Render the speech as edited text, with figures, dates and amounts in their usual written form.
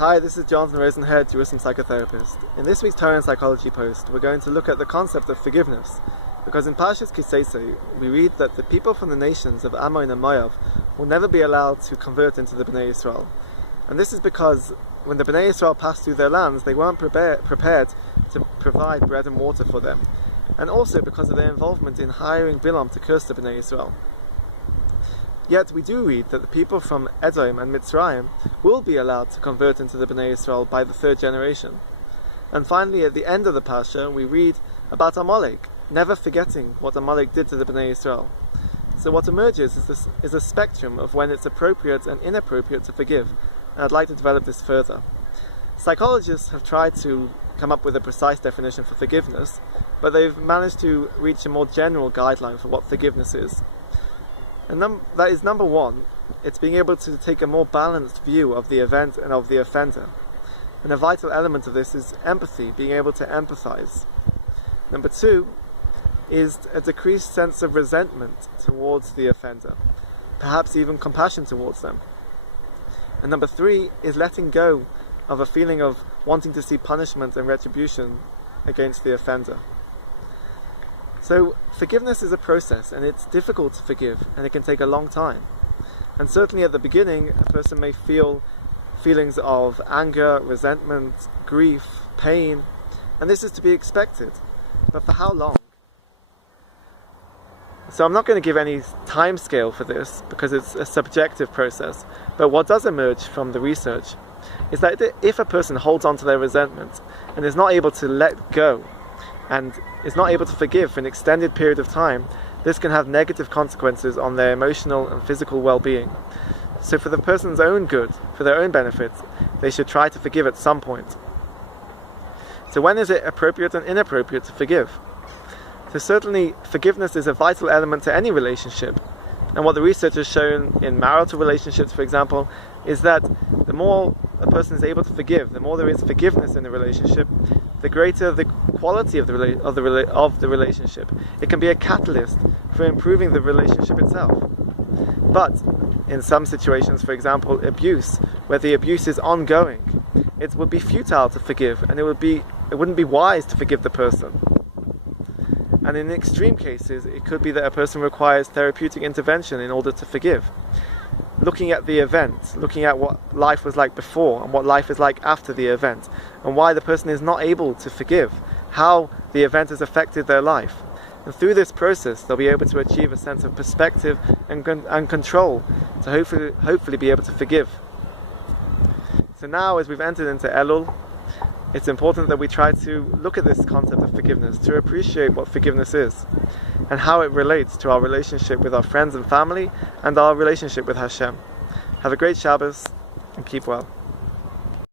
Hi, this is Rosenhead, Jewish psychotherapist. In this week's Torah and Psychology post, we're going to look at the concept of forgiveness, because in Parshas Teitzei we read that the people from the nations of Ammon and Moab will never be allowed to convert into the Bnei Yisrael. And this is because when the Bnei Yisrael passed through their lands, they weren't prepared to provide bread and water for them, and also because of their involvement in hiring Bilam to curse the Bnei Yisrael. Yet we do read that the people from Edom and Mitzrayim will be allowed to convert into the Bnei Yisrael by the third generation. And finally, at the end of the Parsha, we read about Amalek, never forgetting what Amalek did to the Bnei Yisrael. So what emerges is a spectrum of when it's appropriate and inappropriate to forgive, and I'd like to develop this further. Psychologists have tried to come up with a precise definition for forgiveness, but they've managed to reach a more general guideline for what forgiveness is. And that is number one, it's being able to take a more balanced view of the event and of the offender. And a vital element of this is empathy, being able to empathize. Number two is a decreased sense of resentment towards the offender, perhaps even compassion towards them. And number three is letting go of a feeling of wanting to see punishment and retribution against the offender. So forgiveness is a process, and it's difficult to forgive, and it can take a long time. And certainly at the beginning, a person may feel feelings of anger, resentment, grief, pain, and this is to be expected. But for how long? So I'm not going to give any time scale for this, because it's a subjective process. But what does emerge from the research is that if a person holds on to their resentment and is not able to let go, and is not able to forgive for an extended period of time, this can have negative consequences on their emotional and physical well-being. So for the person's own good, for their own benefit, they should try to forgive at some point. So when is it appropriate and inappropriate to forgive? So certainly forgiveness is a vital element to any relationship. And what the research has shown in marital relationships, for example, is that the more a person is able to forgive, the more there is forgiveness in the relationship, the greater the quality of the relationship. It can be a catalyst for improving the relationship itself. But in some situations, for example, abuse, where the abuse is ongoing, it would be futile to forgive, and it wouldn't be wise to forgive the person. And in extreme cases, it could be that a person requires therapeutic intervention in order to forgive. Looking at the event, looking at what life was like before and what life is like after the event, and why the person is not able to forgive, how the event has affected their life. And through this process, they'll be able to achieve a sense of perspective and control to hopefully be able to forgive. So now, as we've entered into Elul, it's important that we try to look at this concept of forgiveness, to appreciate what forgiveness is and how it relates to our relationship with our friends and family and our relationship with Hashem. Have a great Shabbos and keep well.